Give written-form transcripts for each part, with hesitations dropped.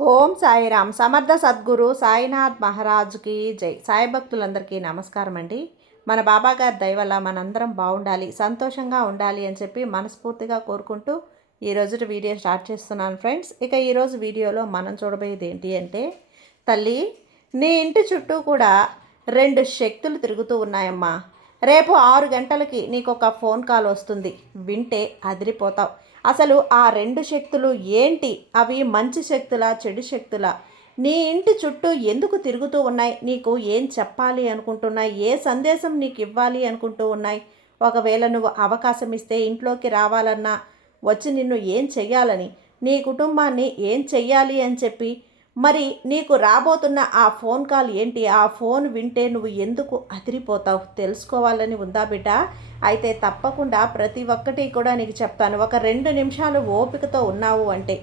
ఓం సాయిరామ్. సమర్థ సద్గురు సాయినాథ్ మహారాజుకి జై. సాయి భక్తులందరికీ నమస్కారం అండి. మన బాబాగారి దయ వల్ల మనందరం బాగుండాలి, సంతోషంగా ఉండాలి అని చెప్పి మనస్ఫూర్తిగా కోరుకుంటూ ఈరోజు వీడియో స్టార్ట్ చేస్తున్నాను ఫ్రెండ్స్. ఇక ఈరోజు వీడియోలో మనం చూడబోయేది ఏంటి అంటే, తల్లి నీ ఇంటి చుట్టూ కూడా 2 శక్తులు తిరుగుతూ ఉన్నాయమ్మా. రేపు 6 గంటలకి నీకు ఒక ఫోన్ కాల్ వస్తుంది. వింటే అదిరిపోతావు. అసలు ఆ 2 శక్తులు ఏంటి? అవి మంచి శక్తులా, చెడు శక్తులా? నీ ఇంటి చుట్టూ ఎందుకు తిరుగుతూ ఉన్నాయి? నీకు ఏం చెప్పాలి అనుకుంటున్నాయి? ఏ సందేశం నీకు ఇవ్వాలి అనుకుంటూ ఉన్నాయి? ఒకవేళ నువ్వు అవకాశం ఇస్తే ఇంట్లోకి రావాలన్నా, వచ్చి నిన్ను ఏం చెయ్యాలని, నీ కుటుంబాన్ని ఏం చెయ్యాలి అని చెప్పి, మరి నీకు రాబోతున్న ఆ ఫోన్ కాల్ ఏంటి? ఆ ఫోన్ వింటే నువ్వు ఎందుకు అదిరిపోతావు? తెలుసుకోవాలని ఉందా బిడ్డ? అయితే తప్పకుండా ప్రతి ఒక్కటి కూడా నీకు చెప్తాను. ఒక 2 నిమిషాలు ఓపికతో ఉన్నావు అంటే.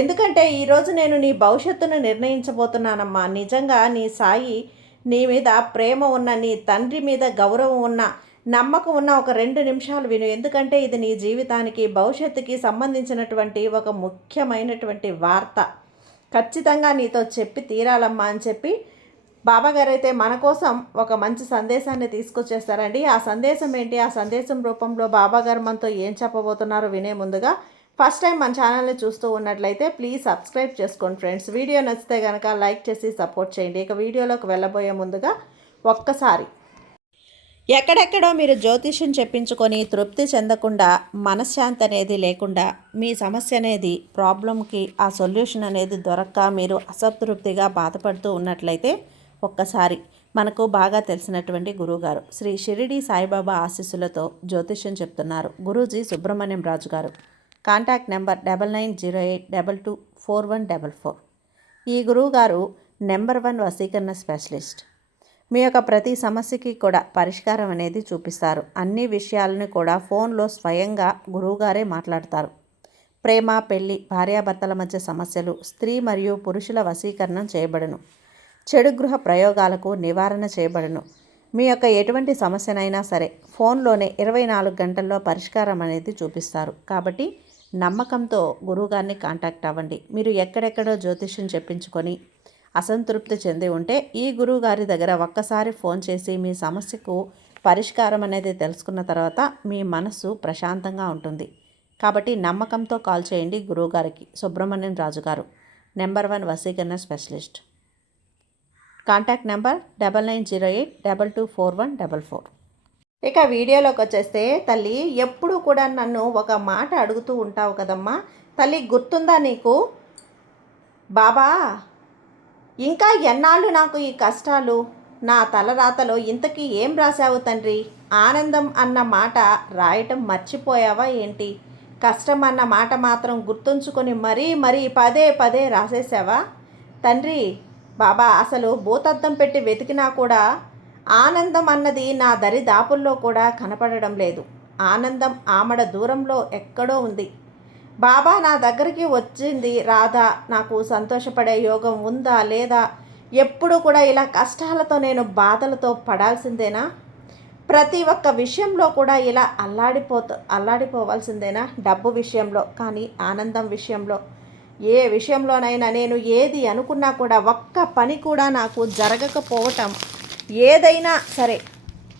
ఎందుకంటే ఈరోజు నేను నీ భవిష్యత్తును నిర్ణయించబోతున్నానమ్మా. నిజంగా నీ సాయి నీ మీద ప్రేమ ఉన్న, నీ తండ్రి మీద గౌరవం ఉన్న, నమ్మకం ఉన్న ఒక 2 నిమిషాలు విను. ఎందుకంటే ఇది నీ జీవితానికి, భవిష్యత్తుకి సంబంధించినటువంటి ఒక ముఖ్యమైనటువంటి వార్త. ఖచ్చితంగా నీతో చెప్పి తీరాలమ్మా అని చెప్పి బాబాగారు అయితే మన కోసం ఒక మంచి సందేశాన్ని తీసుకొచ్చేస్తారండి. ఆ సందేశం ఏంటి? ఆ సందేశం రూపంలో బాబాగారు మనతో ఏం చెప్పబోతున్నారో వినే ముందుగా ఫస్ట్ టైం మన ఛానల్ని చూస్తూ ఉన్నట్లయితే ప్లీజ్ సబ్స్క్రైబ్ చేసుకోండి ఫ్రెండ్స్. వీడియో నచ్చితే కనుక లైక్ చేసి సపోర్ట్ చేయండి. ఇక వీడియోలోకి వెళ్ళబోయే ముందుగా ఒక్కసారి, ఎక్కడెక్కడో మీరు జ్యోతిష్యం చెప్పించుకొని తృప్తి చెందకుండా, మనశ్శాంతి అనేది లేకుండా, మీ సమస్య అనేది, ప్రాబ్లంకి ఆ సొల్యూషన్ అనేది దొరక్క మీరు అసంతృప్తిగా బాధపడుతూ ఉన్నట్లయితే ఒక్కసారి మనకు బాగా తెలిసినటువంటి గురువుగారు శ్రీ షిరిడి సాయిబాబా ఆశీస్సులతో జ్యోతిష్యం చెప్తున్నారు గురూజీ సుబ్రహ్మణ్యం రాజు గారు. Contact number 9908224144. ఈ గురువుగారు నెంబర్ 1 వశీకరణ స్పెషలిస్ట్. మీ యొక్క ప్రతి సమస్యకి కూడా పరిష్కారం అనేది చూపిస్తారు. అన్ని విషయాలను కూడా ఫోన్లో స్వయంగా గురువుగారే మాట్లాడతారు. ప్రేమ, పెళ్లి, భార్యాభర్తల మధ్య సమస్యలు, స్త్రీ మరియు పురుషుల వశీకరణం చేయబడును. చెడు గృహ ప్రయోగాలకు నివారణ చేయబడును. మీ యొక్క ఎటువంటి సమస్యనైనా సరే ఫోన్లోనే 24 గంటల్లో పరిష్కారం అనేది చూపిస్తారు. కాబట్టి నమ్మకంతో గురువుగారిని కాంటాక్ట్ అవ్వండి. మీరు ఎక్కడెక్కడో జ్యోతిష్యం చెప్పించుకొని అసంతృప్తి చెంది ఉంటే ఈ గురువు గారి దగ్గర ఒక్కసారి ఫోన్ చేసి మీ సమస్యకు పరిష్కారం అనేది తెలుసుకున్న తర్వాత మీ మనస్సు ప్రశాంతంగా ఉంటుంది. కాబట్టి నమ్మకంతో కాల్ చేయండి గురువుగారికి. సుబ్రహ్మణ్యం రాజు గారు, నెంబర్ 1 వశీకరణ స్పెషలిస్ట్. Contact number 9908224144. ఇక వీడియోలోకి వచ్చేస్తే, తల్లి ఎప్పుడు కూడా నన్ను ఒక మాట అడుగుతూ ఉంటావు కదమ్మా. తల్లి గుర్తుందా నీకు? బాబా ఇంకా ఎన్నాళ్ళు నాకు ఈ కష్టాలు? నా తలరాతలో ఇంతకీ ఏం రాశావు తండ్రి? ఆనందం అన్న మాట రాయటం మర్చిపోయావా ఏంటి? కష్టం అన్న మాట మాత్రం గుర్తుంచుకొని మరీ పదే పదే రాసేసావా తండ్రి? బాబా అసలు భూతద్దం పెట్టి వెతికినా కూడా ఆనందం అన్నది నా దరిదాపుల్లో కూడా కనపడడం లేదు. ఆనందం ఆమడ దూరంలో ఎక్కడో ఉంది. బాబా నా దగ్గరికి వచ్చింది రాదా? నాకు సంతోషపడే యోగం ఉందా లేదా? ఎప్పుడు కూడా ఇలా కష్టాలతో నేను బాధలతో పడాల్సిందేనా? ప్రతి ఒక్క విషయంలో కూడా ఇలా అల్లాడిపోవాల్సిందేనా? డబ్బు విషయంలో కానీ, ఆనందం విషయంలో, ఏ విషయంలోనైనా నేను ఏది అనుకున్నా కూడా ఒక్క పని కూడా నాకు జరగకపోవటం, ఏదైనా సరే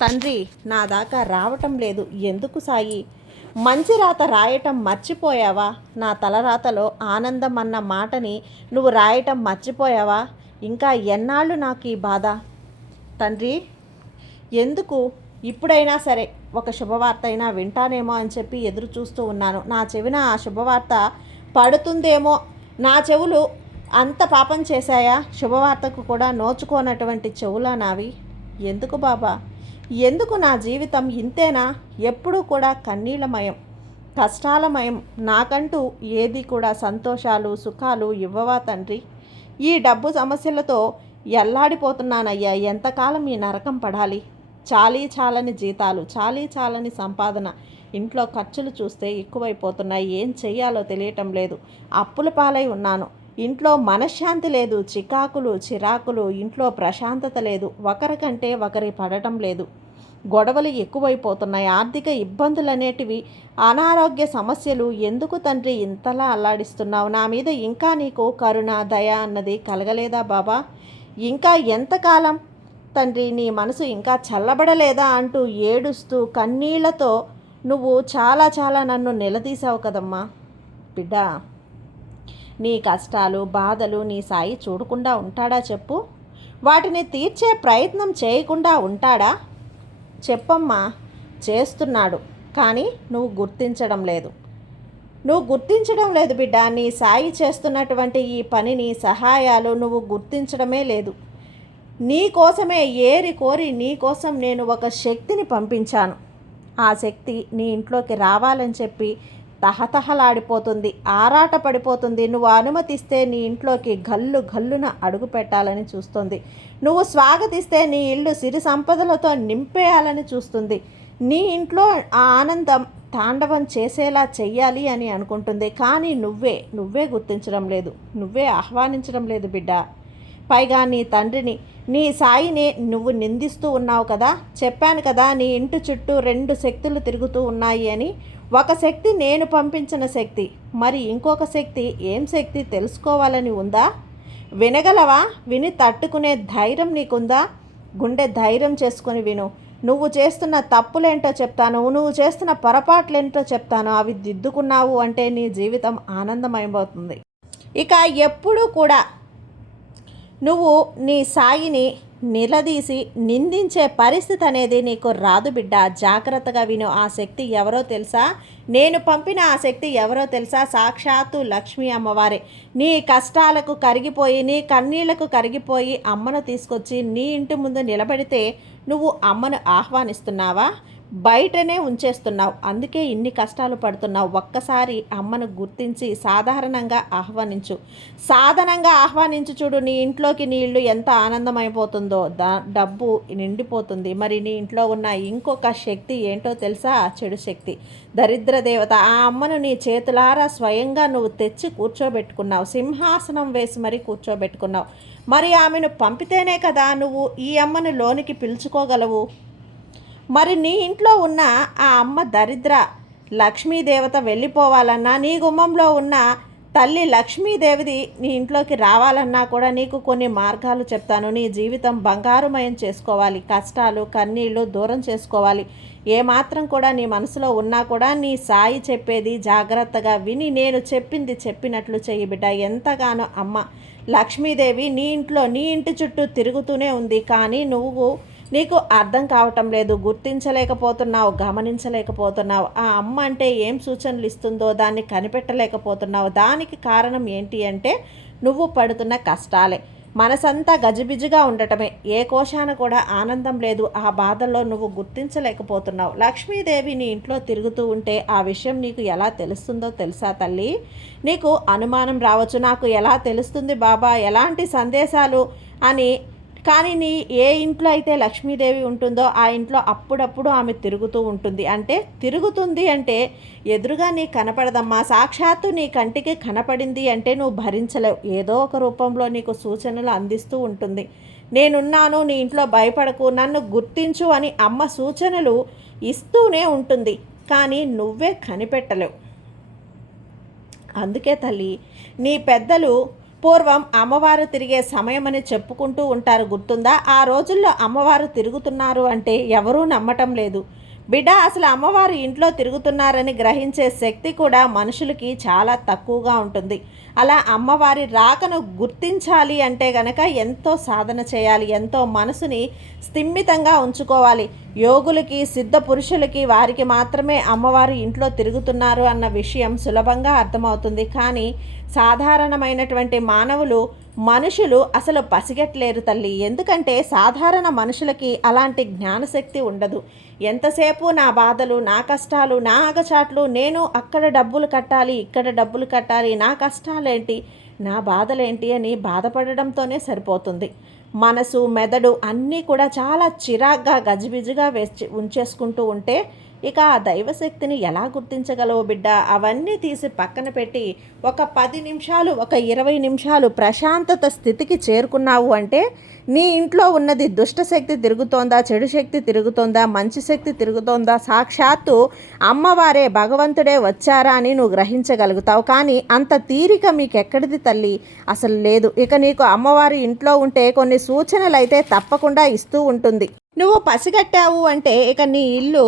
తండ్రి నా దాకా రావటం లేదు. ఎందుకు సాయి? మంచి రాత రాయటం మర్చిపోయావా? నా తలరాతలో ఆనందం అన్న మాటని నువ్వు రాయటం మర్చిపోయావా? ఇంకా ఎన్నాళ్ళు నాకు ఈ బాధ తండ్రి? ఎందుకు? ఇప్పుడైనా సరే ఒక శుభవార్త అయినా వింటానేమో అని చెప్పి ఎదురు చూస్తూ ఉన్నాను. నా చెవిన ఆ శుభవార్త పడుతుందేమో. నా చెవులు అంత పాపం చేశాయా? శుభవార్తకు కూడా నోచుకోనటువంటి చెవులా నావి? ఎందుకు బాబా? ఎందుకు నా జీవితం ఇంతేనా? ఎప్పుడూ కూడా కన్నీళ్ళమయం, కష్టాలమయం. నాకంటూ ఏది కూడా సంతోషాలు, సుఖాలు ఇవ్వవా తండ్రి? ఈ డబ్బు సమస్యలతో ఎల్లాడిపోతున్నానయ్యా. ఎంతకాలం ఈ నరకం పడాలి? చాలని జీతాలు, చాలని సంపాదన, ఇంట్లో ఖర్చులు చూస్తే ఎక్కువైపోతున్నాయి. ఏం చెయ్యాలో తెలియటం లేదు. అప్పుల పాలై ఉన్నాను. ఇంట్లో మనశ్శాంతి లేదు, చికాకులు, చిరాకులు, ఇంట్లో ప్రశాంతత లేదు. ఒకరికంటే ఒకరి పడటం లేదు. గొడవలు ఎక్కువైపోతున్నాయి. ఆర్థిక ఇబ్బందులు అనేటివి, అనారోగ్య సమస్యలు ఎందుకు తండ్రి ఇంతలా అల్లాడిస్తున్నావు? నా మీద ఇంకా నీకు కరుణ, దయ అన్నది కలగలేదా బాబా? ఇంకా ఎంతకాలం తండ్రి నీ మనసు ఇంకా చల్లబడలేదా అంటూ ఏడుస్తూ కన్నీళ్లతో నువ్వు చాలా చాలా నన్ను నిలదీశావు కదమ్మా. బిడ్డ, నీ కష్టాలు, బాధలు నీ సాయి చూడకుండా ఉంటాడా చెప్పు? వాటిని తీర్చే ప్రయత్నం చేయకుండా ఉంటాడా? చెప్పమ్మా. చేస్తున్నాడు, కానీ నువ్వు గుర్తించడం లేదు. బిడ్డ. నీ సాయి చేస్తున్నటువంటి ఈ పనిని, సహాయాలు నువ్వు గుర్తించడమే లేదు. నీ కోసమే ఏరి కోరి నీ కోసం నేను ఒక శక్తిని పంపించాను. ఆ శక్తి నీ ఇంట్లోకి రావాలని చెప్పి తహతహలాడిపోతుంది, ఆరాట పడిపోతుంది. నువ్వు అనుమతిస్తే నీ ఇంట్లోకి గల్లు గల్లున అడుగు పెట్టాలని చూస్తుంది. నువ్వు స్వాగతిస్తే నీ ఇల్లు సిరి సంపదలతో నింపేయాలని చూస్తుంది. నీ ఇంట్లో ఆ ఆనందం తాండవం చేసేలా చెయ్యాలి అని అనుకుంటుంది. కానీ నువ్వే గుర్తించడం లేదు, నువ్వే ఆహ్వానించడం లేదు బిడ్డ. పైగా నీ తండ్రిని, నీ సాయిని నువ్వు నిందిస్తూ ఉన్నావు కదా. చెప్పాను కదా, నీ ఇంటి చుట్టూ 2 శక్తులు తిరుగుతూ ఉన్నాయి అని. ఒక శక్తి నేను పంపించిన శక్తి, మరి ఇంకొక శక్తి ఏం శక్తి తెలుసుకోవాలని ఉందా? వినగలవా? విని తట్టుకునే ధైర్యం నీకుందా? గుండె ధైర్యం చేసుకొని విను. నువ్వు చేస్తున్న తప్పులేంటో చెప్తాను, నువ్వు చేస్తున్న పొరపాట్లేంటో చెప్తాను. అవి దిద్దుకున్నావు అంటే నీ జీవితం ఆనందమయమవుతుంది. ఇక ఎప్పుడూ కూడా నువ్వు నీ సాయిని నిలదీసి నిందించే పరిస్థితి అనేది నీకు రాదు బిడ్డ. జాగ్రత్తగా విను. ఆ శక్తి ఎవరో తెలుసా? నేను పంపిన ఆ శక్తి ఎవరో తెలుసా? సాక్షాత్తు లక్ష్మీ అమ్మవారే. నీ కష్టాలకు కరిగిపోయి, నీ కన్నీళ్లకు కరిగిపోయి అమ్మను తీసుకొచ్చి నీ ఇంటి ముందు నిలబెడితే నువ్వు అమ్మను ఆహ్వానిస్తున్నావా? బయటనే ఉంచేస్తున్నావు. అందుకే ఇన్ని కష్టాలు పడుతున్నావు. ఒక్కసారి అమ్మను గుర్తించి సాధారణంగా ఆహ్వానించు చూడు. నీ ఇంట్లోకి నీ ఇల్లు ఎంత ఆనందమైపోతుందో, డబ్బు నిండిపోతుంది. మరి నీ ఇంట్లో ఉన్న ఇంకొక శక్తి ఏంటో తెలుసా? చెడు శక్తి, దరిద్ర దేవత. ఆ అమ్మను నీ చేతులారా స్వయంగా నువ్వు తెచ్చి కూర్చోబెట్టుకున్నావు. సింహాసనం వేసి మరీ కూర్చోబెట్టుకున్నావు. మరి ఆమెను పంపితేనే కదా నువ్వు ఈ అమ్మను లోనికి పిలుచుకోగలవు. మరి నీ ఇంట్లో ఉన్న ఆ అమ్మ దరిద్ర లక్ష్మీదేవత వెళ్ళిపోవాలన్నా, నీ గుమ్మంలో ఉన్న తల్లి లక్ష్మీదేవిది నీ ఇంట్లోకి రావాలన్నా కూడా నీకు కొన్ని మార్గాలు చెప్తాను. నీ జీవితం బంగారుమయం చేసుకోవాలి. కష్టాలు, కన్నీళ్ళు దూరం చేసుకోవాలి. ఏమాత్రం కూడా నీ మనసులో ఉన్నా కూడా నీ సాయి చెప్పేది జాగ్రత్తగా విని నేను చెప్పింది చెప్పినట్లు చెయ్యి బిడ్డ. ఎంతగానో అమ్మ లక్ష్మీదేవి నీ ఇంటి చుట్టూ తిరుగుతూనే ఉంది. కానీ నీకు అర్థం కావటం లేదు, గుర్తించలేకపోతున్నావు, గమనించలేకపోతున్నావు. ఆ అమ్మ అంటే ఏం సూచనలు ఇస్తుందో దాన్ని కనిపెట్టలేకపోతున్నావు. దానికి కారణం ఏంటి అంటే నువ్వు పడుతున్న కష్టాలే. మనసంతా గజిబిజిగా ఉండటమే. ఏ కోశాన కూడా ఆనందం లేదు. ఆ బాధల్లో నువ్వు గుర్తించలేకపోతున్నావు. లక్ష్మీదేవి నీ ఇంట్లో తిరుగుతూ ఉంటే ఆ విషయం నీకు ఎలా తెలుస్తుందో తెలుసా తల్లి? నీకు అనుమానం రావచ్చు, నాకు ఎలా తెలుస్తుంది బాబా, ఎలాంటి సందేశాలు అని. కానీ ఏ ఇంట్లో అయితే లక్ష్మీదేవి ఉంటుందో ఆ ఇంట్లో అప్పుడప్పుడు ఆమె తిరుగుతుంది అంటే ఎదురుగా నీకు కనపడదమ్మా. సాక్షాత్తు నీ కంటికి కనపడింది అంటే నువ్వు భరించలేవు. ఏదో ఒక రూపంలో నీకు సూచనలు అందిస్తూ ఉంటుంది. నేనున్నాను, నీ ఇంట్లో భయపడకు, నన్ను గుర్తించు అని అమ్మ సూచనలు ఇస్తూనే ఉంటుంది. కానీ నువ్వే కనిపెట్టలేవు. అందుకే తల్లి, నీ పెద్దలు పూర్వం అమ్మవారు తిరిగే సమయమని చెప్పుకుంటూ ఉంటారు, గుర్తుందా? ఆ రోజుల్లో అమ్మవారు తిరుగుతున్నారు అంటే ఎవరూ నమ్మటం లేదు బిడ్డ. అసలు అమ్మవారు ఇంట్లో తిరుగుతున్నారని గ్రహించే శక్తి కూడా మనుషులకి చాలా తక్కువగా ఉంటుంది. అలా అమ్మవారి రాకను గుర్తించాలి అంటే గనక ఎంతో సాధన చేయాలి, ఎంతో మనసుని స్థిమితంగా ఉంచుకోవాలి. యోగులకి, సిద్ధ పురుషులకి, వారికి మాత్రమే అమ్మవారు ఇంట్లో తిరుగుతున్నారు అన్న విషయం సులభంగా అర్థమవుతుంది. కానీ సాధారణమైనటువంటి మనుషులు అసలు పసిగట్టలేరు తల్లి. ఎందుకంటే సాధారణ మనుషులకి అలాంటి జ్ఞానశక్తి ఉండదు. ఎంతసేపు నా బాధలు, నా కష్టాలు, నా ఆగచాట్లు, నేను అక్కడ డబ్బులు కట్టాలి, ఇక్కడ డబ్బులు కట్టాలి, నా కష్టాలేంటి, నా బాధలేంటి అని బాధపడడంతోనే సరిపోతుంది. మనసు, మెదడు అన్నీ కూడా చాలా చిరాగ్గా గజిబిజిగా ఉంచేసుకుంటూ ఉంటే ఇక ఆ దైవశక్తిని ఎలా గుర్తించగలవు బిడ్డ? అవన్నీ తీసి పక్కన పెట్టి ఒక 10 నిమిషాలు, ఒక 20 నిమిషాలు ప్రశాంతత స్థితికి చేరుకున్నావు అంటే నీ ఇంట్లో ఉన్నది దుష్ట శక్తి తిరుగుతోందా, చెడు శక్తి తిరుగుతోందా, మంచి శక్తి తిరుగుతోందా, సాక్షాత్తు అమ్మవారే భగవంతుడే వచ్చారా అని నువ్వు గ్రహించగలుగుతావు. కానీ అంత తీరిక మీకెక్కడిది తల్లి? అసలు లేదు. ఇక నీకు అమ్మవారి ఇంట్లో ఉంటే కొన్ని సూచనలు అయితే తప్పకుండా ఇస్తూ ఉంటుంది. నువ్వు పసిగట్టావు అంటే ఇక నీ ఇల్లు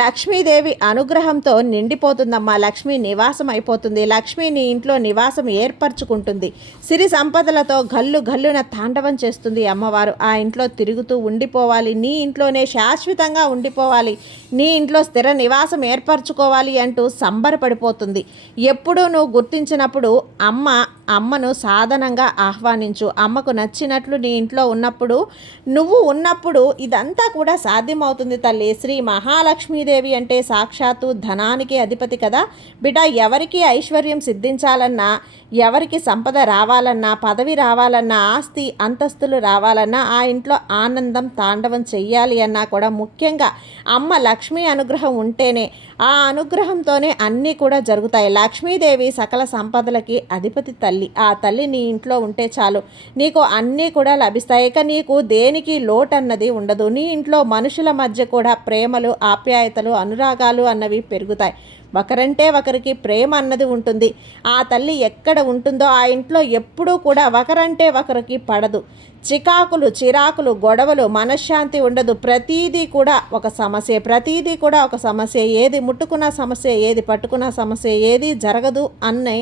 లక్ష్మీదేవి అనుగ్రహంతో నిండిపోతుందమ్మా. లక్ష్మీ నివాసం అయిపోతుంది. లక్ష్మి నీ ఇంట్లో నివాసం ఏర్పరచుకుంటుంది. సిరి సంపదలతో గల్లు గల్లున తాండవం చేస్తుంది అమ్మవారు. ఆ ఇంట్లో తిరుగుతూ ఉండిపోవాలి, నీ ఇంట్లోనే శాశ్వతంగా ఉండిపోవాలి, నీ ఇంట్లో స్థిర నివాసం ఏర్పరచుకోవాలి అంటూ సంబరపడిపోతుంది. ఎప్పుడూ నువ్వు గుర్తించినప్పుడు అమ్మను సాధనంగా ఆహ్వానించు. అమ్మకు నచ్చినట్లు నీ ఇంట్లో ఉన్నప్పుడు, నువ్వు ఉన్నప్పుడు ఇదంతా కూడా సాధ్యమవుతుంది తల్లి. శ్రీ మహాలక్ష్మీదేవి అంటే సాక్షాత్తు ధనానికి అధిపతి కదా బిడ్డ. ఎవరికి ఐశ్వర్యం సిద్ధించాలన్నా, ఎవరికి సంపద రావాలన్నా, పదవి రావాలన్నా, ఆస్తి అంతస్తులు రావాలన్నా, ఆ ఇంట్లో ఆనందం తాండవం చెయ్యాలి అన్నా కూడా ముఖ్యంగా అమ్మ లక్ష్మీ అనుగ్రహం ఉంటేనే, ఆ అనుగ్రహంతోనే అన్నీ కూడా జరుగుతాయి. లక్ష్మీదేవి సకల సంపదలకి అధిపతి తల్లి. ఆ తల్లి నీ ఇంట్లో ఉంటే చాలు, నీకు అన్నీ కూడా లభిస్తాయి. ఇక నీకు దేనికి లోటు అన్నది ఉండదు. నీ ఇంట్లో మనుషుల మధ్య కూడా ప్రేమలు, ఆప్యాయతలు, అనురాగాలు అన్నవి పెరుగుతాయి. ఒకరంటే ఒకరికి ప్రేమ అన్నది ఉంటుంది. ఆ తల్లి ఎక్కడ ఉంటుందో ఆ ఇంట్లో ఎప్పుడూ కూడా ఒకరంటే ఒకరికి పడదు. చిరాకులు, గొడవలు, మనశ్శాంతి ఉండదు. ప్రతీదీ కూడా ఒక సమస్య. ఏది ముట్టుకున్న సమస్య, ఏది పట్టుకున్న సమస్య, ఏది జరగదు అన్నీ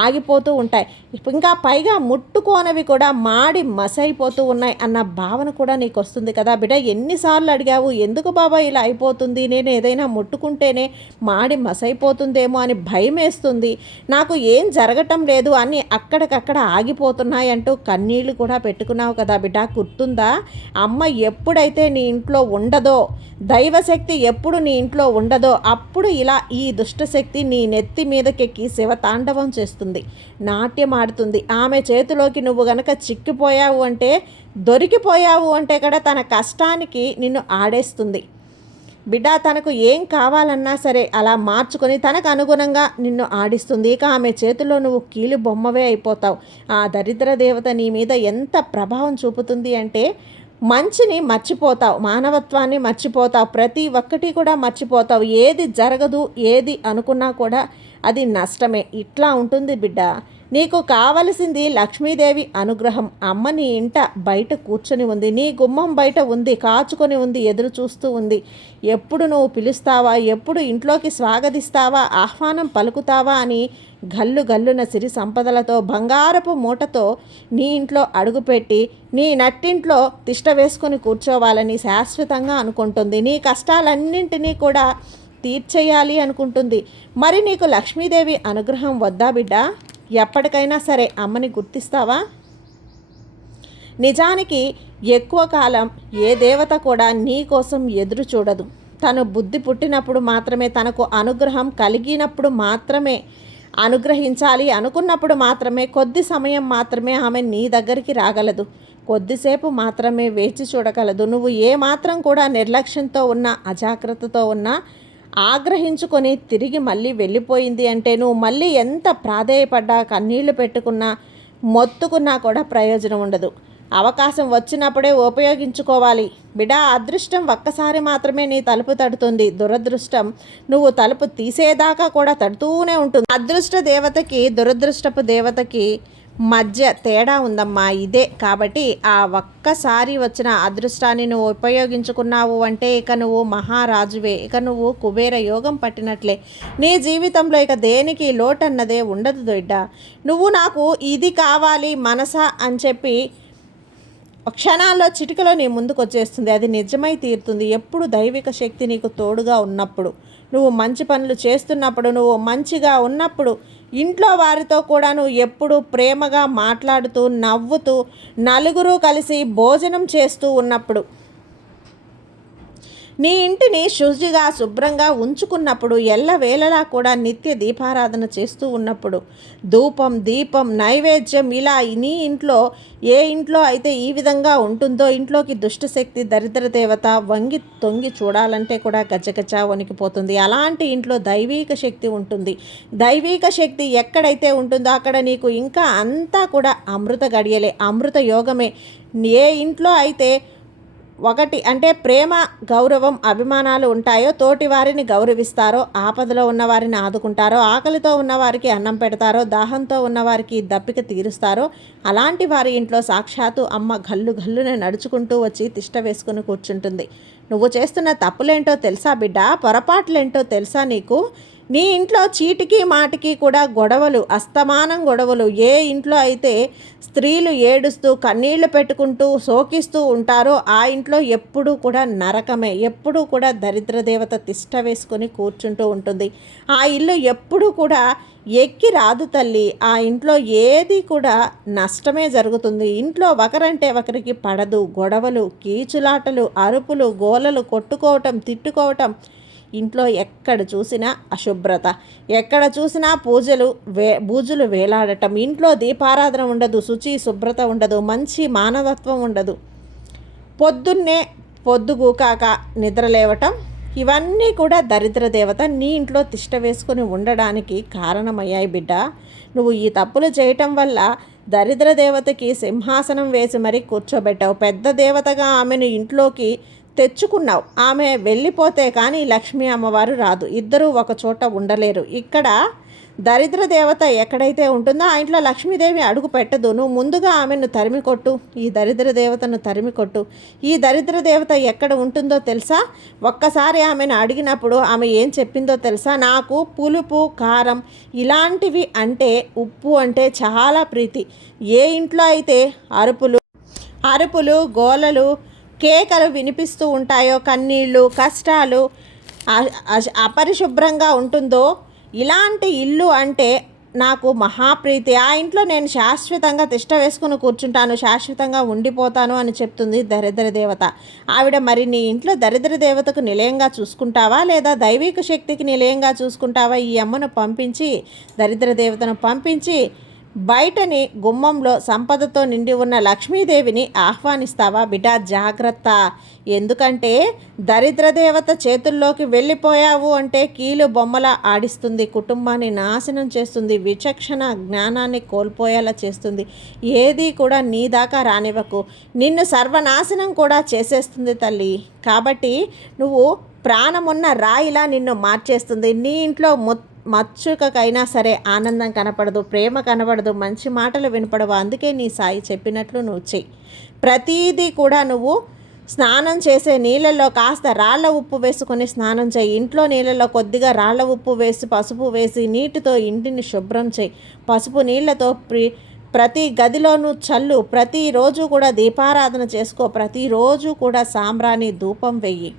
ఆగిపోతూ ఉంటాయి. ఇంకా పైగా ముట్టుకోనవి కూడా మాడి మసైపోతూ ఉన్నాయి అన్న భావన కూడా నీకు వస్తుంది కదా బిడ్డ. ఎన్నిసార్లు అడిగావు, ఎందుకు బాబా ఇలా అయిపోతుంది, నేను ఏదైనా ముట్టుకుంటేనే మాడి మసైపోతుందేమో అని భయం వేస్తుంది, నాకు ఏం జరగటం లేదు అని అక్కడికక్కడ ఆగిపోతున్నాయి అంటూ కన్నీళ్లు కూడా పెట్టుకున్నావు కదా బిడ్డ. గుర్తుందా? అమ్మ ఎప్పుడైతే నీ ఇంట్లో ఉండదో, దైవశక్తి ఎప్పుడు నీ ఇంట్లో ఉండదో, అప్పుడు ఇలా ఈ దుష్టశక్తి నీ నెత్తి మీదకెక్కి శివతాండవం చేస్తుంది, నాట్యం ఆడుతుంది. ఆమె చేతిలోకి నువ్వు గనక చిక్కిపోయావు అంటే, దొరికిపోయావు అంటే కూడా తన కష్టానికి నిన్ను ఆడేస్తుంది బిడ్డ. తనకు ఏం కావాలన్నా సరే అలా మార్చుకొని తనకు అనుగుణంగా నిన్ను ఆడిస్తుంది. ఇక ఆమె చేతిలో నువ్వు కీలు బొమ్మవే అయిపోతావు. ఆ దరిద్ర దేవత నీ మీద ఎంత ప్రభావం చూపుతుంది అంటే, మంచిని మర్చిపోతావు, మానవత్వాన్ని మర్చిపోతావు, ప్రతి ఒక్కటి కూడా మర్చిపోతావు. ఏది జరగదు, ఏది అనుకున్నా కూడా అది నష్టమే. ఇట్లా ఉంటుంది బిడ్డ. నీకు కావలసింది లక్ష్మీదేవి అనుగ్రహం. అమ్మ నీ ఇంట బయట కూర్చొని ఉంది, నీ గుమ్మం బయట ఉంది, కాచుకొని ఉంది, ఎదురు చూస్తూ ఉంది. ఎప్పుడు నువ్వు పిలుస్తావా, ఎప్పుడు ఇంట్లోకి స్వాగతిస్తావా, ఆహ్వానం పలుకుతావా అని గల్లున సిరి సంపదలతో, బంగారపు మూటతో నీ ఇంట్లో అడుగుపెట్టి నీ నట్టింట్లో తిష్ట వేసుకొని కూర్చోవాలని శాశ్వతంగా అనుకుంటుంది. నీ కష్టాలన్నింటినీ కూడా తీర్చేయాలి అనుకుంటుంది. మరి నీకు లక్ష్మీదేవి అనుగ్రహం వద్దా బిడ్డ? ఎప్పటికైనా సరే అమ్మని గుర్తిస్తావా? నిజానికి ఎక్కువ కాలం ఏ దేవత కూడా నీ కోసం ఎదురు చూడదు. తను బుద్ధి పుట్టినప్పుడు మాత్రమే, తనకు అనుగ్రహం కలిగినప్పుడు మాత్రమే, అనుగ్రహించాలి అనుకున్నప్పుడు మాత్రమే, కొద్ది సమయం మాత్రమే ఆమె నీ దగ్గరికి రాగలదు. కొద్దిసేపు మాత్రమే వేచి చూడగలదు. నువ్వు ఏమాత్రం కూడా నిర్లక్ష్యంతో ఉన్నా, అజాగ్రత్తతో ఉన్నా, ఆగ్రహించుకొని తిరిగి మళ్ళీ వెళ్ళిపోయింది అంటే, నువ్వు మళ్ళీ ఎంత ప్రాధేయపడ్డా, కన్నీళ్లు పెట్టుకున్నా, మొత్తుకున్నా కూడా ప్రయోజనం ఉండదు. అవకాశం వచ్చినప్పుడే ఉపయోగించుకోవాలి బిడా. అదృష్టం ఒక్కసారి మాత్రమే నీ తలుపు తడుతుంది. దురదృష్టం నువ్వు తలుపు తీసేదాకా కూడా తడుతూనే ఉంటుంది. అదృష్ట దేవతకి, దురదృష్టపు దేవతకి మధ్య తేడా ఉందమ్మా, ఇదే. కాబట్టి ఆ ఒక్కసారి వచ్చిన అదృష్టాన్ని నువ్వు ఉపయోగించుకున్నావు అంటే ఇక నువ్వు మహారాజువే, ఇక నువ్వు కుబేర యోగం పట్టినట్లే. నీ జీవితంలో ఇక దేనికి లోటన్నదే ఉండదు దొడ్డ. నువ్వు నాకు ఇది కావాలి మనసా అని చెప్పి క్షణాల్లో, చిటికలో నీ ముందుకు వచ్చేస్తుంది. అది నిజమై తీరుతుంది ఎప్పుడు దైవిక శక్తి నీకు తోడుగా ఉన్నప్పుడు, నువ్వు మంచి పనులు చేస్తున్నప్పుడు, నువ్వు మంచిగా ఉన్నప్పుడు, ఇంట్లో వారితో కూడా నువ్వు ఎప్పుడు ప్రేమగా మాట్లాడుతూ, నవ్వుతూ, నలుగురు కలిసి భోజనం చేస్తూ ఉన్నప్పుడు, నీ ఇంటిని శుచిగా శుభ్రంగా ఉంచుకున్నప్పుడు ఎల్లవేళలా కూడా నిత్య దీపారాధన చేస్తూ ఉన్నప్పుడు ధూపం దీపం నైవేద్యం ఇలా నీ ఇంట్లో ఏ ఇంట్లో అయితే ఈ విధంగా ఉంటుందో ఇంట్లోకి దుష్టశక్తి దరిద్ర దేవత వంగి తొంగి చూడాలంటే కూడా గజగజ వణికిపోతుంది. అలాంటి ఇంట్లో దైవీక శక్తి ఉంటుంది. దైవీక శక్తి ఎక్కడైతే ఉంటుందో అక్కడ నీకు ఇంకా అంతా కూడా అమృత గడియలే, అమృత యోగమే. ఏ ఇంట్లో అయితే ఒకటి అంటే ప్రేమ గౌరవం అభిమానాలు ఉంటాయో, తోటి వారిని గౌరవిస్తారో, ఆపదలో ఉన్నవారిని ఆదుకుంటారో, ఆకలితో ఉన్నవారికి అన్నం పెడతారో, దాహంతో ఉన్నవారికి దప్పిక తీరుస్తారో అలాంటి వారి ఇంట్లో సాక్షాత్తు అమ్మ గల్లు గల్లునే నడుచుకుంటూ వచ్చి తిష్ట వేసుకుని కూర్చుంటుంది. నువ్వు చేస్తున్న తప్పులేంటో తెలుసా బిడ్డ, పొరపాట్లేంటో తెలుసా నీకు? నీ ఇంట్లో చీటికి మాటికి కూడా గొడవలు, అస్తమానం గొడవలు. ఏ ఇంట్లో అయితే స్త్రీలు ఏడుస్తూ కన్నీళ్లు పెట్టుకుంటూ శోకిస్తూ ఉంటారో ఆ ఇంట్లో ఎప్పుడూ కూడా నరకమే, ఎప్పుడూ కూడా దరిద్ర దేవత తిష్ట వేసుకొని కూర్చుంటూ ఉంటుంది. ఆ ఇల్లు ఎప్పుడూ కూడా ఎక్కి రాదు తల్లి. ఆ ఇంట్లో ఏది కూడా నష్టమే జరుగుతుంది. ఇంట్లో ఒకరంటే ఒకరికి పడదు. గొడవలు, కీచులాటలు, అరుపులు, గోలలు, కొట్టుకోవటం, తిట్టుకోవటం. ఇంట్లో ఎక్కడ చూసినా అశుభ్రత, ఎక్కడ చూసినా బూజులు వేలాడటం, ఇంట్లో దీపారాధన ఉండదు, శుచి శుభ్రత ఉండదు, మంచి మానవత్వం ఉండదు, పొద్దున్నే పొద్దుగూకాక నిద్రలేవటం, ఇవన్నీ కూడా దరిద్ర దేవత నీ ఇంట్లో తిష్ట వేసుకొని ఉండడానికి కారణమయ్యాయి బిడ్డ. నువ్వు ఈ తప్పులు చేయటం వల్ల దరిద్ర దేవతకి సింహాసనం వేసి మరీ కూర్చోబెట్టావు. పెద్ద దేవతగా ఆమెను ఇంట్లోకి తెచ్చుకున్నావు. ఆమె వెళ్ళిపోతే కానీ లక్ష్మీ అమ్మవారు రాదు. ఇద్దరూ ఒక చోట ఉండలేరు. ఇక్కడ దరిద్ర దేవత ఎక్కడైతే ఉంటుందో ఆ ఇంట్లో లక్ష్మీదేవి అడుగు పెట్టదు. నువ్వు ముందుగా ఆమెను తరిమికొట్టు, ఈ దరిద్ర దేవతను తరిమికొట్టు. ఈ దరిద్ర దేవత ఎక్కడ ఉంటుందో తెలుసా? ఒక్కసారి ఆమెను అడిగినప్పుడు ఆమె ఏం చెప్పిందో తెలుసా? నాకు పులుపు కారం ఇలాంటివి అంటే, ఉప్పు అంటే చాలా ప్రీతి. ఏ ఇంట్లో అయితే అరుపులు గోలలు కేకలు వినిపిస్తూ ఉంటాయో, కన్నీళ్ళు కష్టాలు అపరిశుభ్రంగా ఉంటుందో ఇలాంటి ఇల్లు అంటే నాకు మహాప్రీతి. ఆ ఇంట్లో నేను శాశ్వతంగా తిష్ట వేసుకుని కూర్చుంటాను, శాశ్వతంగా ఉండిపోతాను అని చెప్తుంది దరిద్ర దేవత. ఆవిడ మరి నీ ఇంట్లో దరిద్ర దేవతకు నిలయంగా చూసుకుంటావా లేదా దైవిక శక్తికి నిలయంగా చూసుకుంటావా? ఈ అమ్మను పంపించి, దరిద్ర దేవతను పంపించి బయటని గుమ్మంలో సంపదతో నిండి ఉన్న లక్ష్మీదేవిని ఆహ్వానిస్తావా బిడ్డ? జాగ్రత్త. ఎందుకంటే దరిద్ర దేవత చేతుల్లోకి వెళ్ళిపోయావు అంటే కీలు బొమ్మలా ఆడిస్తుంది, కుటుంబాన్ని నాశనం చేస్తుంది, విచక్షణ జ్ఞానాన్ని కోల్పోయేలా చేస్తుంది. ఏది కూడా నీ దాకా రానివ్వకు. నిన్ను సర్వనాశనం కూడా చేసేస్తుంది తల్లి. కాబట్టి నువ్వు ప్రాణమున్న రాయిలా నిన్ను మార్చేస్తుంది. నీ ఇంట్లో మచ్చుకకైనా సరే ఆనందం కనపడదు, ప్రేమ కనపడదు, మంచి మాటలు వినపడవు. అందుకే నీ సాయి చెప్పినట్లు నువ్వు చెయ్యి. ప్రతీదీ కూడా నువ్వు స్నానం చేసే నీళ్ళల్లో కాస్త రాళ్ళ ఉప్పు వేసుకొని స్నానం చేయి. ఇంట్లో నీళ్ళల్లో కొద్దిగా రాళ్ళ ఉప్పు వేసి పసుపు వేసి నీటితో ఇంటిని శుభ్రం చేయి. పసుపు నీళ్ళతో ప్రతి గదిలోనూ చల్లు. ప్రతిరోజు కూడా దీపారాధన చేసుకో. ప్రతిరోజు కూడా సాంబ్రాణి ధూపం వెయ్యి.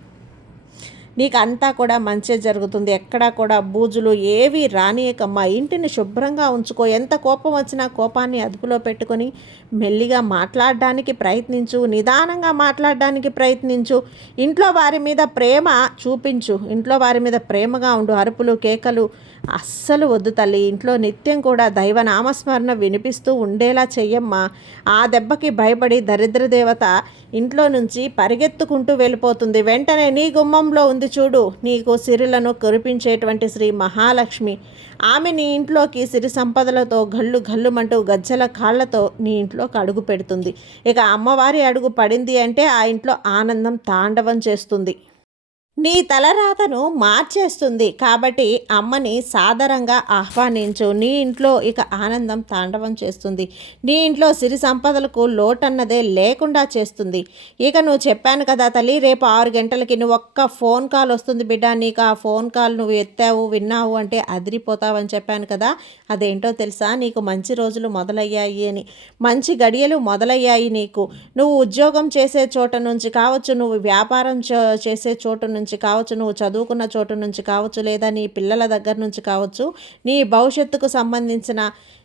నీకు అంతా కూడా మంచి జరుగుతుంది. ఎక్కడా కూడా బూజులు ఏవి రానియకమ్మా. ఇంటిని శుభ్రంగా ఉంచుకో. ఎంత కోపం వచ్చినా కోపాన్ని అదుపులో పెట్టుకొని మెల్లిగా మాట్లాడడానికి ప్రయత్నించు, నిదానంగా మాట్లాడడానికి ప్రయత్నించు. ఇంట్లో వారి మీద ప్రేమ చూపించు, ఇంట్లో వారి మీద ప్రేమగా ఉండు. అరుపులు కేకలు అస్సలు వద్దు తల్లి. ఇంట్లో నిత్యం కూడా దైవ నామస్మరణ వినిపిస్తూ ఉండేలా చెయ్యమ్మా. ఆ దెబ్బకి భయపడి దరిద్ర దేవత ఇంట్లో నుంచి పరిగెత్తుకుంటూ వెళ్ళిపోతుంది. వెంటనే నీ గుమ్మంలో ఉంది చూడు, నీకు సిరులను కురిపించేటువంటి శ్రీ మహాలక్ష్మి. ఆమె నీ ఇంట్లోకి సిరి సంపదలతో గల్లు గల్లుమంటూ గజ్జల కాళ్లతో నీ ఇంట్లోకి అడుగు పెడుతుంది. ఇక అమ్మవారి అడుగు పడింది అంటే ఆ ఇంట్లో ఆనందం తాండవం చేస్తుంది. నీ తలరాతను మార్చేస్తుంది. కాబట్టి అమ్మని సాదరంగా ఆహ్వానించు. నీ ఇంట్లో ఇక ఆనందం తాండవం చేస్తుంది. నీ ఇంట్లో సిరి సంపదలకు లోటన్నదే లేకుండా చేస్తుంది. ఇక నువ్వు చెప్పాను కదా తల్లి, రేపు 6 గంటలకి నువ్వు ఒక్క ఫోన్ కాల్ వస్తుంది బిడ్డ. నీకు ఆ ఫోన్ కాల్ నువ్వు ఎత్తావు విన్నావు అంటే అదిరిపోతావని చెప్పాను కదా. అదేంటో తెలుసా? నీకు మంచి రోజులు మొదలయ్యాయి అని, మంచి గడియలు మొదలయ్యాయి నీకు. నువ్వు ఉద్యోగం చేసే చోట నుంచి కావచ్చు, నువ్వు వ్యాపారం చేసే చోటు నుంచి కావచ్చు, నువ్వు చదువుకున్న చోటు నుంచి కావచ్చు, లేదా నీ పిల్లల దగ్గర నుంచి కావచ్చు, నీ భవిష్యత్తుకు సంబంధించిన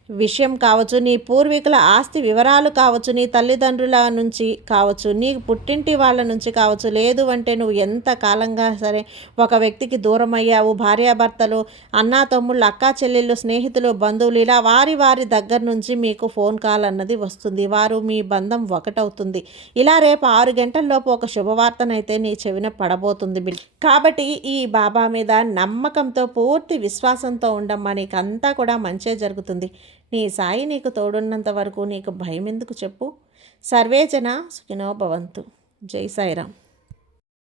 విషయం కావచ్చు, నీ పూర్వీకుల ఆస్తి వివరాలు కావచ్చు, నీ తల్లిదండ్రుల నుంచి కావచ్చు, నీ పుట్టింటి వాళ్ళ నుంచి కావచ్చు, లేదు అంటే నువ్వు ఎంత కాలంగా సరే ఒక వ్యక్తికి దూరం అయ్యావు, భార్యాభర్తలు, అన్నా తమ్ముళ్ళు, అక్కా చెల్లెళ్ళు, స్నేహితులు, బంధువులు, ఇలా వారి వారి దగ్గర నుంచి మీకు ఫోన్ కాల్ అన్నది వస్తుంది. వారు మీ బంధం ఒకటవుతుంది. ఇలా రేపు 6 గంటల్లోపు ఒక శుభవార్తనైతే నీ చెవిన పడబోతుంది బిడ్డ. కాబట్టి ఈ బాబా మీద నమ్మకంతో, పూర్తి విశ్వాసంతో ఉండమ్మా, నీకంతా కూడా మంచే జరుగుతుంది. నీ సాయి నీకు తోడున్నంత వరకు నీకు భయం ఎందుకు చెప్పు. సర్వే జన సుఖినో భవంతు. జై సాయిరామ్.